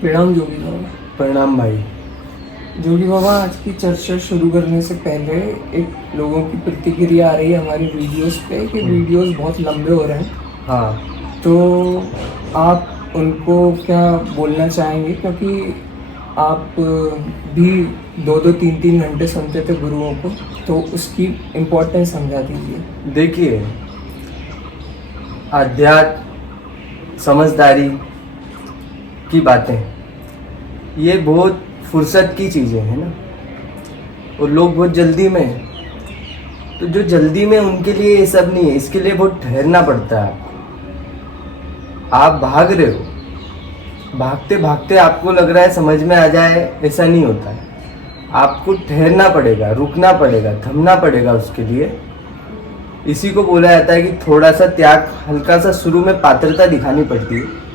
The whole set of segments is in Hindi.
प्रणाम जोगी बाबा। प्रणाम भाई। जोगी बाबा, आज की चर्चा शुरू करने से पहले एक लोगों की प्रतिक्रिया आ रही है हमारी वीडियोस पे कि वीडियोस बहुत लंबे हो रहे हैं। हाँ, तो आप उनको क्या बोलना चाहेंगे, क्योंकि आप भी 2-2 3-3 घंटे सुनते थे गुरुओं को, तो उसकी इम्पोर्टेंस समझा दीजिए। देखिए, अध्यात्म समझदारी की बातें ये बहुत फुर्सत की चीज़ें हैं ना, और लोग बहुत जल्दी में हैं। तो जो जल्दी में उनके लिए ये सब नहीं है, इसके लिए बहुत ठहरना पड़ता है आपको। आप भाग रहे हो, भागते भागते आपको लग रहा है समझ में आ जाए, ऐसा नहीं होता है। आपको ठहरना पड़ेगा, रुकना पड़ेगा, थमना पड़ेगा उसके लिए। इसी को बोला जाता है कि थोड़ा सा त्याग, हल्का सा शुरू में पात्रता दिखानी पड़ती है।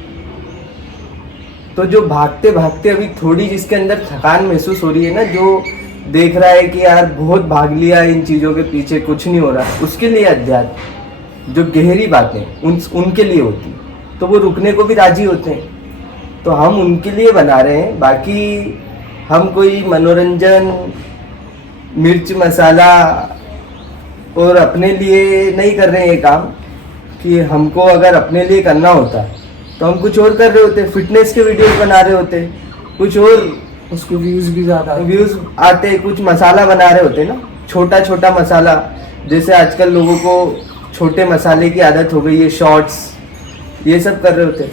तो जो भागते भागते अभी थोड़ी जिसके अंदर थकान महसूस हो रही है ना, जो देख रहा है कि यार बहुत भाग लिया इन चीज़ों के पीछे, कुछ नहीं हो रहा, उसके लिए अध्यात्म जो गहरी बातें उनके लिए होती है, तो वो रुकने को भी राजी होते हैं। तो हम उनके लिए बना रहे हैं। बाकी हम कोई मनोरंजन, मिर्च मसाला और अपने लिए नहीं कर रहे हैं ये काम। कि हमको अगर अपने लिए करना होता तो हम कुछ और कर रहे होते, फिटनेस के वीडियोस बना रहे होते, कुछ और, उसको व्यूज़ भी ज़्यादा व्यूज आते, कुछ मसाला बना रहे होते ना, छोटा छोटा मसाला। जैसे आजकल लोगों को छोटे मसाले की आदत हो गई है, शॉर्ट्स, ये सब कर रहे होते।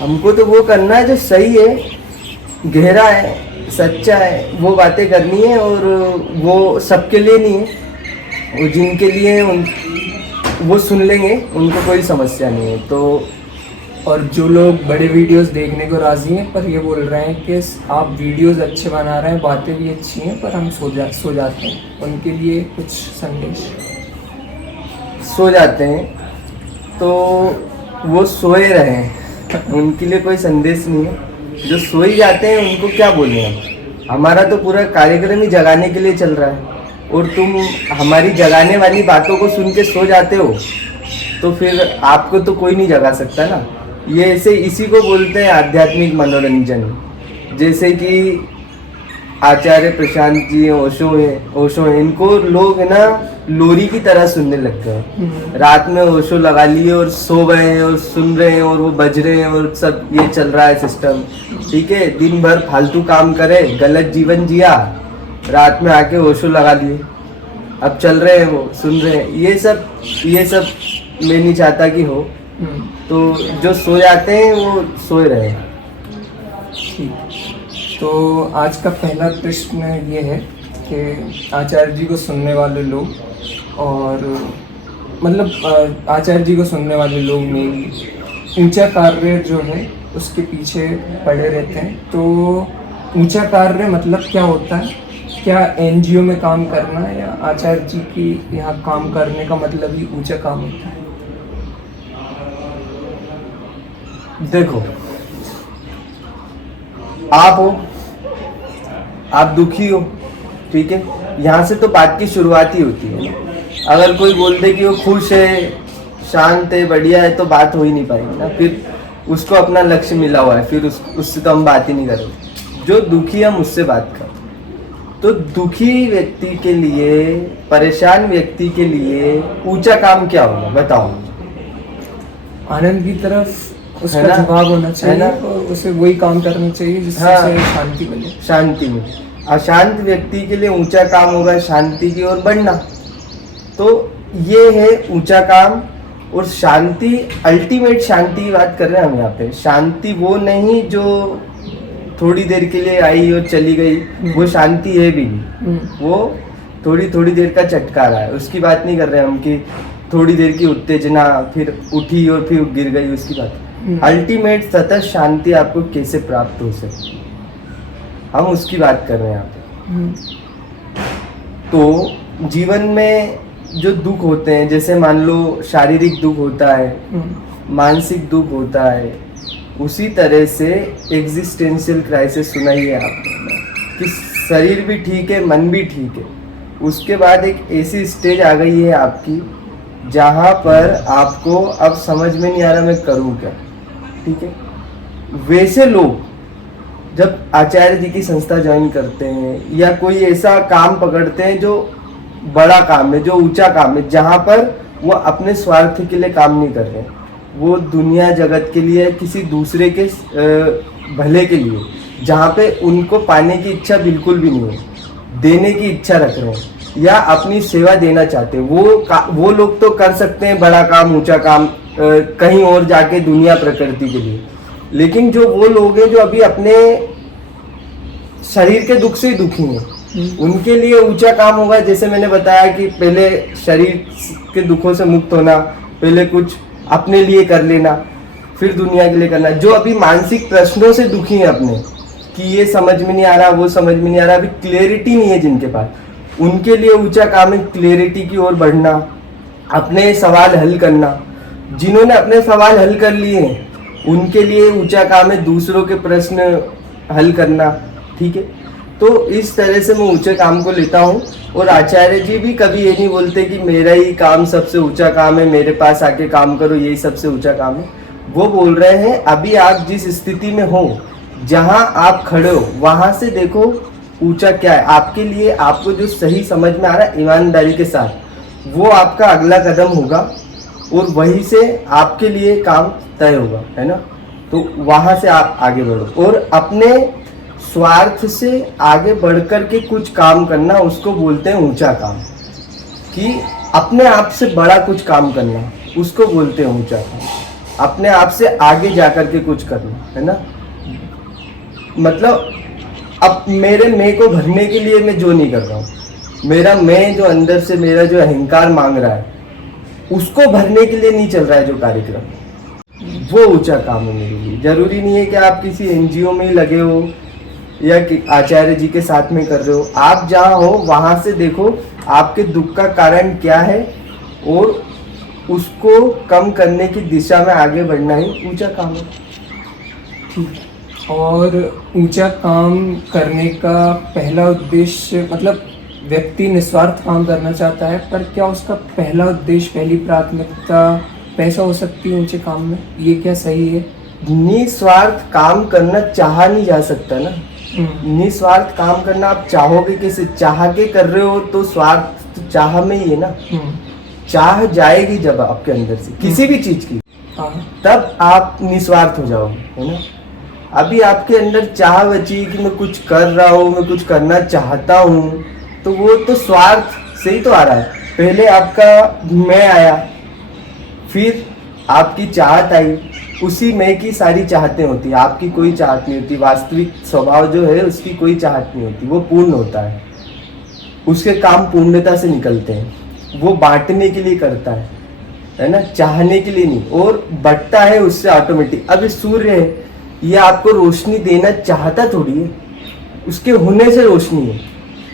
हमको तो वो करना है जो सही है, गहरा है, सच्चा है, वो बातें करनी है। और वो सबके लिए नहीं है, वो जिनके लिए वो सुन लेंगे, उनको कोई समस्या नहीं है। तो और जो लोग बड़े वीडियोस देखने को राज़ी हैं पर ये बोल रहे हैं कि आप वीडियोस अच्छे बना रहे हैं, बातें भी अच्छी हैं, पर हम सो जाते हैं, उनके लिए कुछ संदेश। सो जाते हैं तो वो सोए रहे हैं, उनके लिए कोई संदेश नहीं है। जो सो ही जाते हैं उनको क्या बोलें हम। हमारा तो पूरा कार्यक्रम ही जगाने के लिए चल रहा है, और तुम हमारी जगाने वाली बातों को सुन के सो जाते हो, तो फिर आपको तो कोई नहीं जगा सकता ना। ये ऐसे, इसी को बोलते हैं आध्यात्मिक मनोरंजन। जैसे कि आचार्य प्रशांत जी हैं, ओशो हैं, इनको लोग है ना लोरी की तरह सुनने लग गए। रात में ओशो लगा लिए और सो गए हैं और सुन रहे हैं, और वो बज रहे हैं, और सब ये चल रहा है सिस्टम। ठीक है, दिन भर फालतू काम करे, गलत जीवन जिया, रात में आके ओशो लगा लिए, अब चल रहे हैं, वो सुन रहे हैं। ये सब मैं नहीं चाहता कि हो। तो जो सो जाते हैं वो सोए रहे। ठीक, तो आज का पहला प्रश्न ये है कि आचार्य जी को सुनने वाले लोग, और मतलब आचार्य जी को सुनने वाले लोग मेनली ऊंचा कार्य जो है उसके पीछे पड़े रहते हैं। तो ऊंचा कार्य मतलब क्या होता है? क्या एनजीओ में काम करना, या आचार्य जी की यहाँ काम करने का मतलब ही ऊंचा काम होता है? देखो, आप हो, आप दुखी हो, ठीक है, यहाँ से तो बात की शुरुआत ही होती है। अगर कोई बोल दे कि वो खुश है, शांत है, बढ़िया है, तो बात हो ही नहीं पाएगी ना। फिर उसको अपना लक्ष्य मिला हुआ है, फिर उससे तो हम बात ही नहीं करेंगे। जो दुखी, हम उससे बात करें। तो दुखी व्यक्ति के लिए, परेशान व्यक्ति के लिए ऊंचा काम क्या होगा, बताओ। आनंद की तरफ उसका ना? जवाब होना चाहिए है ना? और उसे वही काम करना चाहिए जिससे हाँ, उसे शांति मिले। शांति मिले। अशांत व्यक्ति के लिए ऊंचा काम होगा शांति की ओर बढ़ना। तो ये है ऊंचा काम। और शांति, अल्टीमेट शांति की बात कर रहे हैं हम यहाँ पे। शांति वो नहीं जो थोड़ी देर के लिए आई और चली गई, वो शांति है भी नहीं। वो थोड़ी थोड़ी देर का चटकारा है, उसकी बात नहीं कर रहे हम कि थोड़ी देर की उत्तेजना, फिर उठी और फिर गिर गई, उसकी बात। अल्टीमेट सतत शांति आपको कैसे प्राप्त हो सकती है, हम उसकी बात कर रहे हैं यहाँ पे। तो जीवन में जो दुख होते हैं, जैसे मान लो शारीरिक दुख होता है, मानसिक दुख होता है, उसी तरह से एग्जिस्टेंशियल क्राइसिस सुना ही है आपने कि शरीर भी ठीक है, मन भी ठीक है, उसके बाद एक ऐसी स्टेज आ गई है आपकी जहाँ पर आपको अब समझ में नहीं आ रहा मैं करूँ क्या। ठीक है, वैसे लोग जब आचार्य जी की संस्था ज्वाइन करते हैं या कोई ऐसा काम पकड़ते हैं जो बड़ा काम है, जो ऊंचा काम है, जहाँ पर वो अपने स्वार्थ के लिए काम नहीं कर रहे, वो दुनिया जगत के लिए, किसी दूसरे के भले के लिए, जहाँ पे उनको पाने की इच्छा बिल्कुल भी नहीं है, देने की इच्छा रख रहे हैं या अपनी सेवा देना चाहते हैं, वो लोग तो कर सकते हैं बड़ा काम, ऊंचा काम, कहीं और जाके दुनिया प्रकृति के लिए। लेकिन जो वो लोग हैं जो अभी अपने शरीर के दुख से ही दुखी हैं, उनके लिए ऊंचा काम होगा, जैसे मैंने बताया कि पहले शरीर के दुखों से मुक्त होना, पहले कुछ अपने लिए कर लेना, फिर दुनिया के लिए करना। जो अभी मानसिक प्रश्नों से दुखी हैं अपने, कि ये समझ में नहीं आ रहा, वो समझ में नहीं आ रहा, अभी क्लैरिटी नहीं है जिनके पास, उनके लिए ऊंचा काम है क्लैरिटी की ओर बढ़ना, अपने सवाल हल करना। जिन्होंने अपने सवाल हल कर लिए हैं उनके लिए ऊंचा काम है दूसरों के प्रश्न हल करना। ठीक है, तो इस तरह से मैं ऊंचे काम को लेता हूँ। और आचार्य जी भी कभी ये नहीं बोलते कि मेरा ही काम सबसे ऊंचा काम है, मेरे पास आके काम करो, यही सबसे ऊंचा काम है। वो बोल रहे हैं अभी आप जिस स्थिति में हो, जहाँ आप खड़े हो, वहाँ से देखो ऊंचा क्या है आपके लिए। आपको जो सही समझ में आ रहा है ईमानदारी के साथ, वो आपका अगला कदम होगा और वहीं से आपके लिए काम तय होगा, है ना। तो वहाँ से आप आगे बढ़ो और अपने स्वार्थ से आगे बढ़कर के कुछ काम करना, उसको बोलते हैं ऊंचा काम। कि अपने आप से बड़ा कुछ काम करना, उसको बोलते हैं ऊंचा काम। अपने आप से आगे जाकर के कुछ करना, है ना। मतलब अब मेरे मैं को भरने के लिए मैं जो नहीं कर रहा हूँ, मेरा मैं जो अंदर से मेरा जो अहंकार मांग रहा है, उसको भरने के लिए नहीं चल रहा है जो कार्यक्रम, वो ऊंचा काम है मेरे लिए। जरूरी नहीं है कि आप किसी एनजीओ में ही लगे हो या कि आचार्य जी के साथ में कर रहे हो। आप जहाँ हो वहाँ से देखो आपके दुख का कारण क्या है और उसको कम करने की दिशा में आगे बढ़ना ही ऊंचा काम है। और ऊंचा काम करने का पहला उद्देश्य, मतलब व्यक्ति निस्वार्थ काम करना चाहता है, पर क्या उसका पहला उद्देश्य, पहली प्राथमिकता पैसा हो सकती है ऊंचे काम में? ये क्या सही है? निस्वार्थ काम करना चाहा नहीं जा सकता ना। निस्वार्थ काम करना आप चाहोगे कैसे? चाह के कर रहे हो तो स्वार्थ तो चाह में ही है ना। चाह जाएगी जब आपके अंदर से किसी भी चीज की, तब आप निस्वार्थ हो जाओगे, है ना। अभी आपके अंदर चाह बची कि मैं कुछ कर रहा हूँ, मैं कुछ करना चाहता हूँ, तो वो तो स्वार्थ से ही तो आ रहा है। पहले आपका मैं आया, फिर आपकी चाहत आई, उसी मैं की सारी चाहतें होती हैं, आपकी कोई चाहत नहीं होती। वास्तविक स्वभाव जो है उसकी कोई चाहत नहीं होती, वो पूर्ण होता है, उसके काम पूर्णता से निकलते हैं, वो बांटने के लिए करता है ना, चाहने के लिए नहीं। और बटता है उससे ऑटोमेटिक। अब सूर्य है, ये आपको रोशनी देना चाहता थोड़ी है, उसके होने से रोशनी है,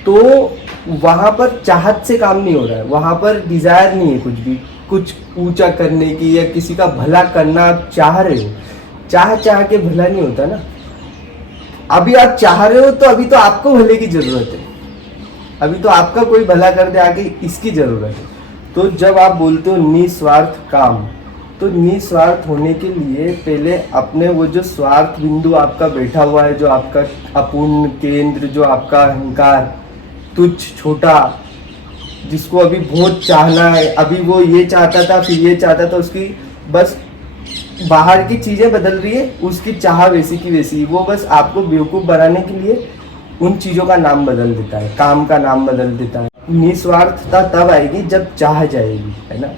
तो वहाँ पर चाहत से काम नहीं हो रहा है, वहाँ पर डिजायर नहीं है कुछ भी, कुछ ऊंचा करने की या किसी का भला करना आप चाह रहे हो। चाह के भला नहीं होता ना। अभी आप चाह रहे हो तो अभी तो आपको भले की जरूरत है, अभी तो आपका कोई भला कर दे आगे, इसकी जरूरत है। तो जब आप बोलते हो निस्वार्थ काम, तो निस्वार्थ होने के लिए पहले अपने वो जो स्वार्थ बिंदु आपका बैठा हुआ है, जो आपका अपूर्ण केंद्र, जो आपका अहंकार तुच्छ छोटा, जिसको अभी बहुत चाहना है, अभी वो ये चाहता था फिर ये चाहता था, उसकी बस बाहर की चीजें बदल रही है, उसकी चाह वैसी की वैसी, वो बस आपको बेवकूफ बनाने के लिए उन चीजों का नाम बदल देता है, काम का नाम बदल देता है। निस्वार्थता तब आएगी जब चाह जाएगी, है ना।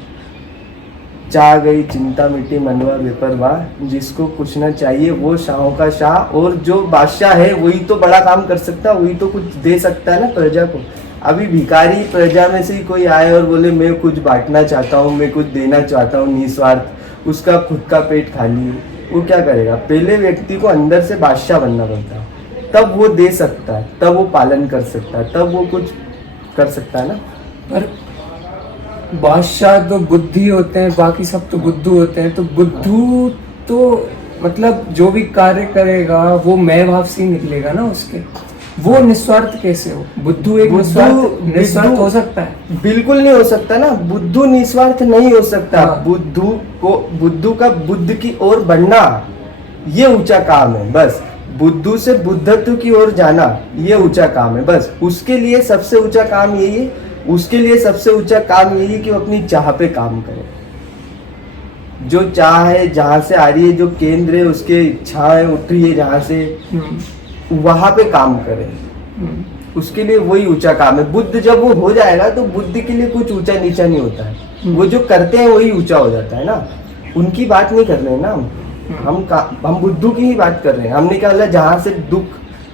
चाह गई चिंता मिटी मनवा बेपरवाह, जिसको कुछ ना चाहिए वो शाहों का शाह। और जो बादशाह है वही तो बड़ा काम कर सकता है, वही तो कुछ दे सकता है ना प्रजा को। अभी भिखारी प्रजा में से ही कोई आए और बोले मैं कुछ बांटना चाहता हूँ, मैं कुछ देना चाहता हूँ निस्वार्थ, उसका खुद का पेट खाली है, वो क्या करेगा? पहले व्यक्ति को अंदर से बादशाह बनना पड़ता है, तब वो दे सकता है, तब वो पालन कर सकता है, तब वो कुछ कर सकता है ना। पर बादशाह तो बुद्धि होते हैं, बाकी सब तो बुद्धू होते हैं। तो बुद्धू तो मतलब जो भी कार्य करेगा वो मैं भाव से ही निकलेगा ना उसके। वो निस्वार्थ कैसे हो? बुद्धू एक निस्वार्थ हो सकता है? बिल्कुल नहीं हो सकता ना। बुद्धू निस्वार्थ नहीं हो सकता। बुद्धू का बुद्ध की ओर बढ़ना, ये ऊंचा काम है। बस बुद्धू से बुद्धत्व की ओर जाना ये ऊंचा काम है। बस उसके लिए सबसे ऊंचा काम यही है, उसके लिए सबसे ऊंचा काम यही है कि वो अपनी चाह पे काम करे। जो चाह है जहाँ से आ रही है, जो केंद्र है उसके इच्छाएं उठ रही है जहाँ से, वहां पे काम करे। उसके लिए वही ऊंचा काम है। बुद्ध जब वो हो जाएगा तो बुद्ध के लिए कुछ ऊंचा नीचा नहीं होता है। वो जो करते हैं वही ऊंचा हो जाता है ना। उनकी बात नहीं कर रहे हैं ना हम बुद्धू की ही बात कर रहे हैं। हमने क्या बोला, जहाँ से दुख,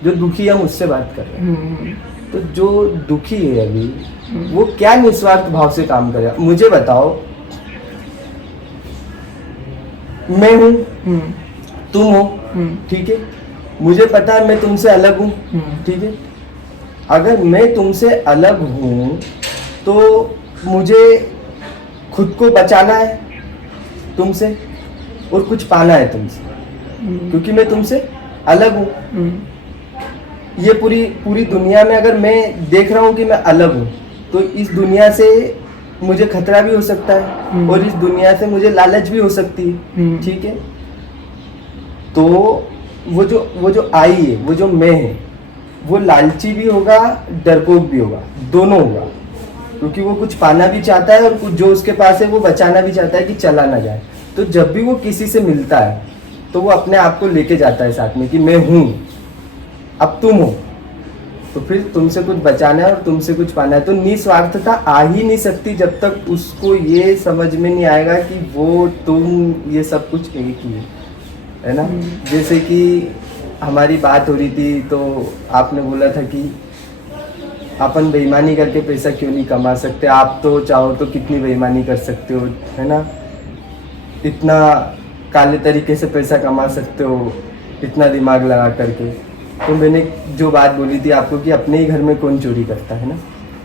जो दुखी है हम उससे बात कर रहे हैं। तो जो दुखी है अभी वो क्या निस्वार्थ भाव से काम करेगा? मुझे बताओ, मैं हूं, तुम हो, ठीक है, मुझे पता है मैं तुमसे अलग हूं, ठीक है। अगर मैं तुमसे अलग हूं तो मुझे खुद को बचाना है तुमसे और कुछ पाना है तुमसे, क्योंकि मैं तुमसे अलग हूं। ये पूरी दुनिया में अगर मैं देख रहा हूं कि मैं अलग हूं तो इस दुनिया से मुझे खतरा भी हो सकता है और इस दुनिया से मुझे लालच भी हो सकती है, ठीक है। तो वो जो आई है, वो जो मैं है, वो लालची भी होगा, डरपोक भी होगा, दोनों होगा, क्योंकि वो कुछ पाना भी चाहता है और कुछ जो उसके पास है वो बचाना भी चाहता है कि चला ना जाए। तो जब भी वो किसी से मिलता है तो वो अपने आप को लेके जाता है साथ में कि मैं हूं, अब तुम हो, तो फिर तुमसे कुछ बचाना है और तुमसे कुछ पाना है। तो निस्वार्थता आ ही नहीं सकती जब तक उसको ये समझ में नहीं आएगा कि वो तुम ये सब कुछ एक ही है ना। जैसे कि हमारी बात हो रही थी तो आपने बोला था कि अपन बेईमानी करके पैसा क्यों नहीं कमा सकते। आप तो चाहो तो कितनी बेईमानी कर सकते हो, है ना, इतना काले तरीके से पैसा कमा सकते हो, इतना दिमाग लगा करके। तो मैंने जो बात बोली थी आपको कि अपने ही घर में कौन चोरी करता है ना।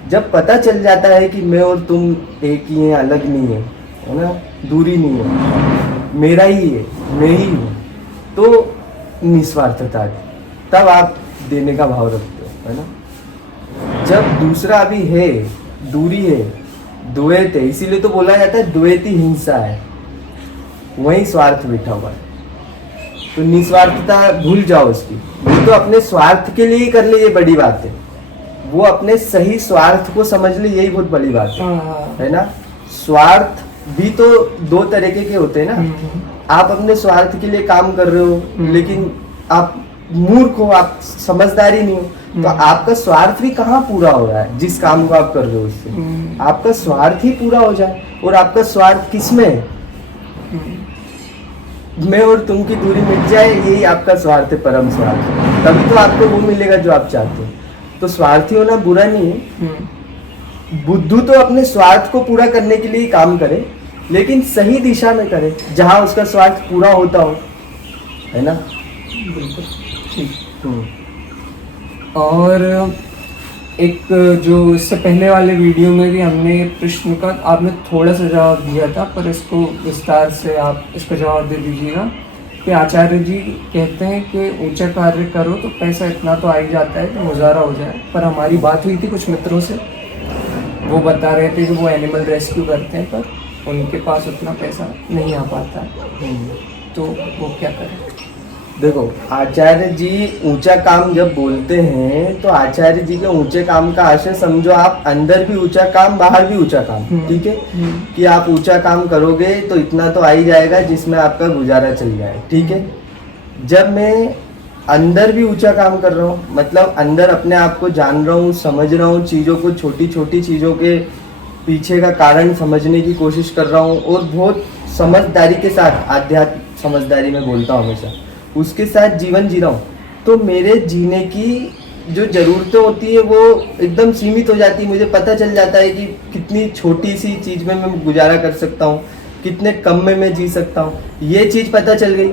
जब पता चल जाता है कि मैं और तुम एक ही हैं, अलग नहीं है ना, दूरी नहीं है, मेरा ही है, मैं ही हूँ, तो निस्वार्थता है। तब आप देने का भाव रखते हो, है ना। जब दूसरा भी है, दूरी है, द्वैत है, इसीलिए तो बोला जाता है द्वैती हिंसा है, वही स्वार्थ बैठा हुआ है। तो निस्वार्थता भूल जाओ उसकी। वो तो अपने स्वार्थ के लिए ही कर ले, ये बड़ी बात है। वो अपने सही स्वार्थ को समझ ले, यही बहुत बड़ी बात है ना। स्वार्थ भी तो दो तरीके के होते हैं ना। आप अपने स्वार्थ के लिए काम कर रहे हो लेकिन आप मूर्ख हो, आप समझदारी नहीं हो, तो आपका स्वार्थ भी कहाँ पूरा हो रहा है? जिस काम को आप कर रहे हो उससे आपका स्वार्थ ही पूरा हो जाए। और आपका स्वार्थ किसमें है? मैं और तुम की दूरी मिट जाए, यही आपका स्वार्थ है, परम स्वार्थ। तभी तो आपको वो मिलेगा जो आप चाहते हो। तो स्वार्थी होना बुरा नहीं है। बुद्धू तो अपने स्वार्थ को पूरा करने के लिए ही काम करे, लेकिन सही दिशा में करे जहां उसका स्वार्थ पूरा होता हो, है ना। बिल्कुल ठीक। और एक जो इससे पहले वाले वीडियो में भी हमने प्रश्न का आपने थोड़ा सा जवाब दिया था, पर इसको विस्तार से आप इसका जवाब दे दीजिएगा कि आचार्य जी कहते हैं कि ऊंचा कार्य करो तो पैसा इतना तो आ ही जाता है कि गुजारा हो जाए। पर हमारी बात हुई थी कुछ मित्रों से, वो बता रहे थे कि वो एनिमल रेस्क्यू करते हैं पर उनके पास उतना पैसा नहीं आ पाता है, तो वो क्या करें? देखो, आचार्य जी ऊंचा काम जब बोलते हैं तो आचार्य जी के ऊंचे काम का आशय समझो आप, अंदर भी ऊंचा काम, बाहर भी ऊंचा काम, ठीक है। कि आप ऊंचा काम करोगे तो इतना तो आ ही जाएगा जिसमें आपका गुजारा चल जाए, ठीक है। जब मैं अंदर भी ऊंचा काम कर रहा हूँ, मतलब अंदर अपने आप को जान रहा हूँ, समझ रहा हूँ, चीज़ों को, छोटी छोटी चीज़ों के पीछे का कारण समझने की कोशिश कर रहा हूँ और बहुत समझदारी के साथ, आध्यात्मिक समझदारी में बोलता हूँ हमेशा, उसके साथ जीवन जी रहा हूँ, तो मेरे जीने की जो ज़रूरतें होती है वो एकदम सीमित हो जाती है। मुझे पता चल जाता है कि कितनी छोटी सी चीज़ में मैं गुजारा कर सकता हूँ, कितने कम में मैं जी सकता हूँ, ये चीज़ पता चल गई।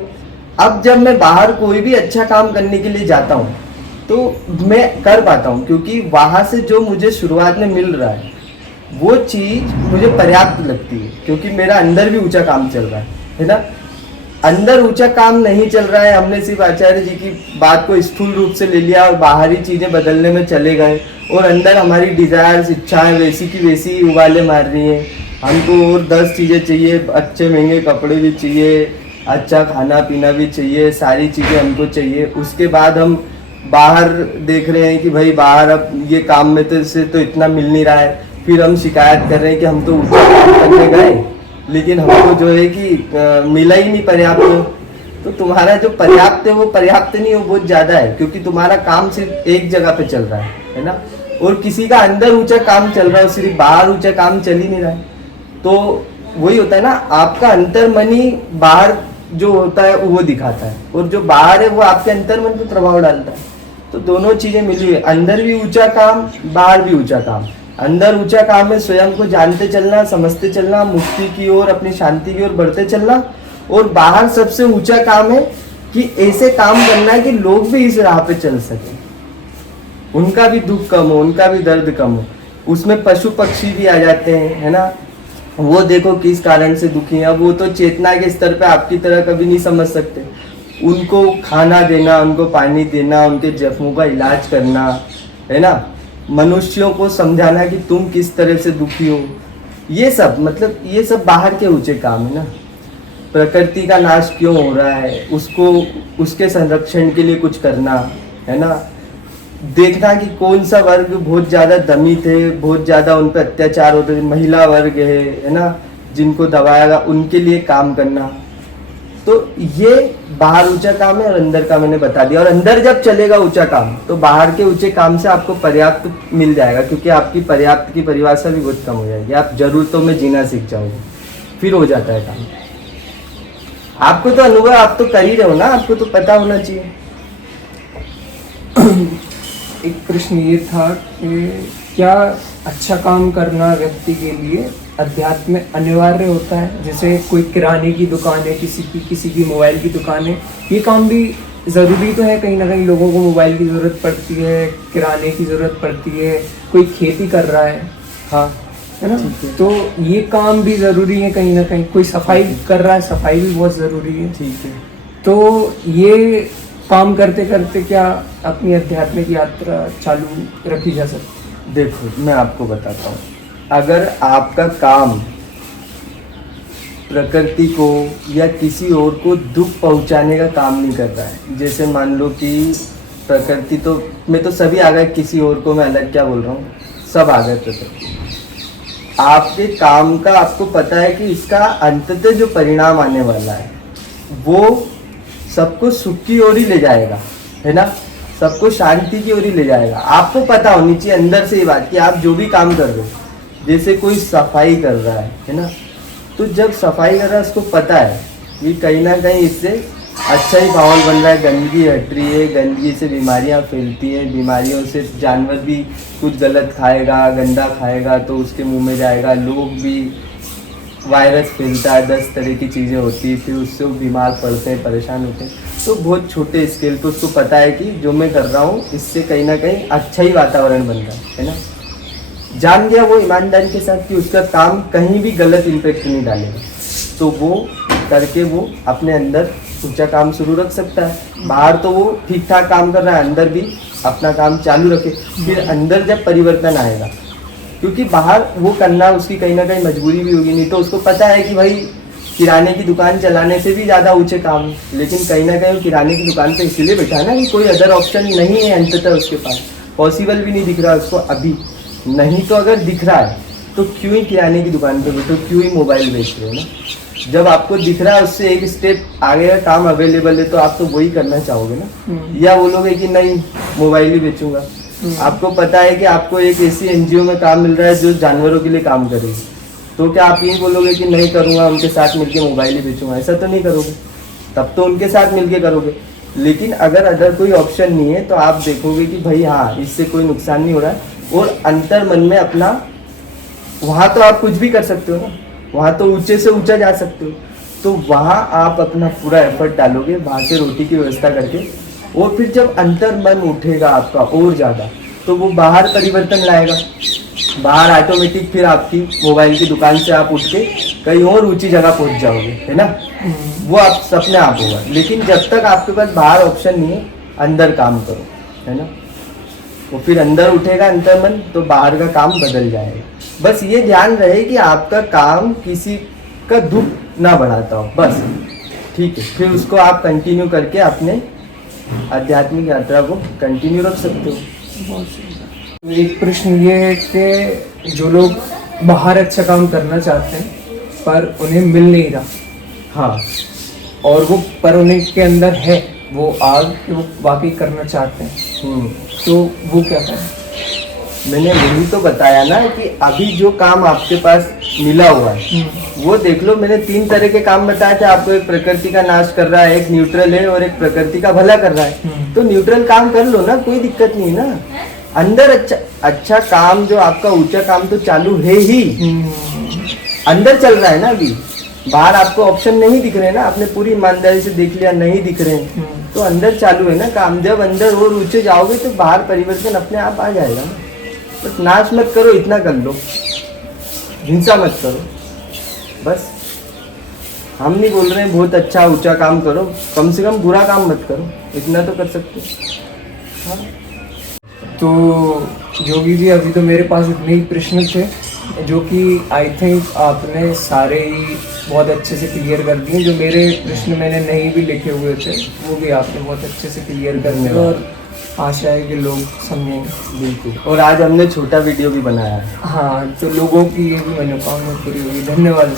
अब जब मैं बाहर कोई भी अच्छा काम करने के लिए जाता हूँ तो मैं कर पाता हूँ, क्योंकि वहाँ से जो मुझे शुरुआत में मिल रहा है वो चीज़ मुझे पर्याप्त लगती है, क्योंकि मेरा अंदर भी ऊंचा काम चल रहा है ना। अंदर ऊंचा काम नहीं चल रहा है, हमने सिर्फ आचार्य जी की बात को स्थूल रूप से ले लिया और बाहरी चीज़ें बदलने में चले गए, और अंदर हमारी डिज़ायर्स, इच्छाएं वैसी की वैसी उबाले मार रही हैं। हमको और 10 चीज़ें चाहिए, अच्छे महंगे कपड़े भी चाहिए, अच्छा खाना पीना भी चाहिए, सारी चीज़ें हमको चाहिए। उसके बाद हम बाहर देख रहे हैं कि भाई बाहर अब ये काम में तो से तो इतना मिल नहीं रहा है, फिर हम शिकायत कर रहे हैं कि हम तो ऊँचा काम करने गए लेकिन हमको जो है कि मिला ही नहीं पर्याप्त। तो तुम्हारा जो पर्याप्त है वो पर्याप्त नहीं, वो बहुत ज़्यादा है, क्योंकि तुम्हारा काम सिर्फ एक जगह पे चल रहा है ना। और किसी का अंदर ऊंचा काम चल रहा है, सिर्फ बाहर ऊंचा काम चल ही नहीं रहा है। तो वही होता है ना, आपका अंतर मन ही बाहर जो होता है वो दिखाता है, और जो बाहर है वो आपके अंतर मन पे प्रभाव डालता है। तो दोनों चीजें मिली हुई, अंदर भी ऊंचा काम, बाहर भी ऊंचा काम। अंदर ऊंचा काम है स्वयं को जानते चलना, समझते चलना, मुक्ति की ओर, अपनी शांति की ओर बढ़ते चलना। और बाहर सबसे ऊंचा काम है कि ऐसे काम करना है कि लोग भी इस राह पे चल सके, उनका भी दुख कम हो, उनका भी दर्द कम हो। उसमें पशु पक्षी भी आ जाते हैं, है ना। वो देखो किस कारण से दुखी है, वो तो चेतना के स्तर पे आपकी तरह कभी नहीं समझ सकते। उनको खाना देना, उनको पानी देना, उनके जख्मों का इलाज करना, है ना। मनुष्यों को समझाना कि तुम किस तरह से दुखी हो, ये सब मतलब ये सब बाहर के ऊंचे काम है ना। प्रकृति का नाश क्यों हो रहा है, उसको उसके संरक्षण के लिए कुछ करना, है ना। देखना कि कौन सा वर्ग बहुत ज़्यादा दमित है, बहुत ज़्यादा उन पर अत्याचार होते हैं, महिला वर्ग है ना, जिनको दबाया, उनके लिए काम करना। तो ये बाहर ऊंचा काम है और अंदर का मैंने बता दिया। और अंदर जब चलेगा ऊंचा काम तो बाहर के ऊंचे काम से आपको पर्याप्त मिल जाएगा, क्योंकि आपकी पर्याप्त की परिभाषा भी बहुत कम हो जाएगी। आप जरूरतों में जीना सीख जाओगे, फिर हो जाता है काम। आपको तो अनुभव, आप तो कर ही रहे हो ना, आपको तो पता होना चाहिए। एक प्रश्न ये था कि क्या अच्छा काम करना व्यक्ति के लिए अध्यात्म में अनिवार्य होता है? जैसे कोई किराने की दुकान है, किसी की मोबाइल की दुकान है, ये काम भी ज़रूरी तो है। कहीं ना कहीं लोगों को मोबाइल की ज़रूरत पड़ती है, किराने की ज़रूरत पड़ती है, कोई खेती कर रहा है, हाँ, है ना। तो ये काम भी ज़रूरी है कहीं ना कहीं। कोई सफाई कर रहा है, सफाई भी बहुत ज़रूरी है। ठीक है। तो ये काम करते करते क्या अपनी आध्यात्मिक यात्रा चालू रखी जा सकती? देखो मैं आपको बताता हूँ, अगर आपका काम प्रकृति को या किसी और को दुख पहुंचाने का काम नहीं कर रहा है, जैसे मान लो कि प्रकृति तो मैं तो सभी आ गए, किसी और को मैं अलग क्या बोल रहा हूँ, सब आ गए प्रकृति। आपके काम का आपको पता है कि इसका अंततः जो परिणाम आने वाला है वो सबको सुख की ओर ही ले जाएगा, है ना, सबको शांति की ओर ही ले जाएगा। आपको पता होनी चाहिए अंदर से ये बात कि आप जो भी काम कर रहे हो, जैसे कोई सफाई कर रहा है ना, तो जब सफाई कर रहा है उसको पता है कि कहीं ना कहीं इससे अच्छा ही माहौल बन रहा है, गंदगी हट रही है, गंदगी से बीमारियां फैलती हैं, बीमारियों से जानवर भी कुछ गलत खाएगा, गंदा खाएगा तो उसके मुंह में जाएगा, लोग भी, वायरस फैलता है, 10 तरह की चीज़ें होती है, फिर उससे वो बीमार पड़ते हैं, परेशान होते हैं। तो बहुत छोटे स्केल पे उसको पता है कि जो मैं कर रहा हूँ इससे कहीं ना कहीं अच्छा ही वातावरण बन रहा है ना। जान गया वो ईमानदारी के साथ कि उसका काम कहीं भी गलत इम्पैक्ट नहीं डालेगा, तो वो करके वो अपने अंदर ऊंचा काम शुरू रख सकता है। बाहर तो वो ठीक ठाक काम कर रहा है, अंदर भी अपना काम चालू रखे। फिर अंदर जब परिवर्तन आएगा, क्योंकि बाहर वो करना उसकी कहीं ना कहीं मजबूरी भी होगी, नहीं तो उसको पता है कि भाई किराने की दुकान चलाने से भी ज़्यादा ऊंचे काम है, लेकिन कहीं ना कहीं किराने की दुकान पे इसलिए बैठा है ना कि कोई अदर ऑप्शन नहीं है अंततः उसके पास, पॉसिबल भी नहीं दिख रहा उसको अभी। नहीं तो अगर दिख रहा है तो क्यों ही किराने की दुकान पे बैठो, क्यों ही मोबाइल बेच रहे हो ना। जब आपको दिख रहा है उससे एक स्टेप आगे का काम अवेलेबल है तो आप तो वही करना चाहोगे ना, या बोलोगे कि नहीं मोबाइल ही बेचूंगा। आपको पता है कि आपको एक ऐसी एनजीओ में काम मिल रहा है जो जानवरों के लिए काम करेगी, तो क्या आप यही बोलोगे कि नहीं करूँगा, उनके साथ मिलके मोबाइल ही बेचूंगा? ऐसा तो नहीं करोगे, तब तो उनके साथ मिलके करोगे। लेकिन अगर अदर कोई ऑप्शन नहीं है तो आप देखोगे कि भाई हाँ इससे कोई नुकसान नहीं हो रहा है, और अंतर मन में अपना, वहाँ तो आप कुछ भी कर सकते हो ना, वहाँ तो ऊंचे से ऊंचा जा सकते हो, तो वहाँ आप अपना पूरा एफर्ट डालोगे, वहाँ से रोटी की व्यवस्था करके। और फिर जब अंतर मन उठेगा आपका और ज़्यादा, तो वो बाहर परिवर्तन लाएगा। बाहर ऑटोमेटिक फिर आपकी मोबाइल की दुकान से आप उठ के कहीं और ऊंची जगह पहुंच जाओगे, है ना, वो आप सपने आप होगा। लेकिन जब तक आपके पास बाहर ऑप्शन नहीं है, अंदर काम करो, है ना, वो फिर अंदर उठेगा अंतर मन, तो बाहर का काम बदल जाएगा। बस ये ध्यान रहे कि आपका काम किसी का दुख ना बढ़ाता हो, बस ठीक है, फिर उसको आप कंटिन्यू करके अपने आध्यात्मिक यात्रा को कंटिन्यू रख सकते हो। तो एक प्रश्न ये है कि जो लोग बाहर अच्छा काम करना चाहते हैं पर उन्हें मिल नहीं रहा, हाँ, और वो पर उन्हें के अंदर है वो आग कि वो वाकई करना चाहते हैं, तो वो क्या करें? मैंने वही तो बताया ना कि अभी जो काम आपके पास मिला हुआ है वो देख लो। मैंने 3 तरह के काम बताए थे आपको, एक प्रकृति का नाश कर रहा है, एक न्यूट्रल है और एक प्रकृति का भला कर रहा है। तो न्यूट्रल काम कर लो ना, कोई दिक्कत नहीं ना। अंदर अच्छा काम, जो आपका ऊंचा काम तो चालू है ही, अंदर चल रहा है ना। अभी बाहर आपको ऑप्शन नहीं दिख रहे ना, आपने पूरी ईमानदारी से देख लिया नहीं दिख रहे, तो अंदर चालू है ना काम। जब अंदर और ऊंचे जाओगे तो बाहर परिवर्तन अपने आप आ जाएगा ना। बस नाश मत करो, इतना कर लो, हिंसा मत करो बस। हम नहीं बोल रहे हैं बहुत अच्छा ऊंचा काम करो, कम से कम बुरा काम मत करो, इतना तो कर सकते हो। हाँ। तो योगी जी, अभी तो मेरे पास इतने ही प्रश्न थे जो कि आई थिंक आपने सारे ही बहुत अच्छे से क्लियर कर दिए। जो मेरे प्रश्न मैंने नहीं भी लिखे हुए थे वो भी आपने बहुत अच्छे से क्लियर कर दिए, और आशा है कि लोग समझेंगे। बिल्कुल। और आज हमने छोटा वीडियो भी बनाया है। हाँ, तो लोगों की ये भी मनोकामना पूरी हुई। धन्यवाद।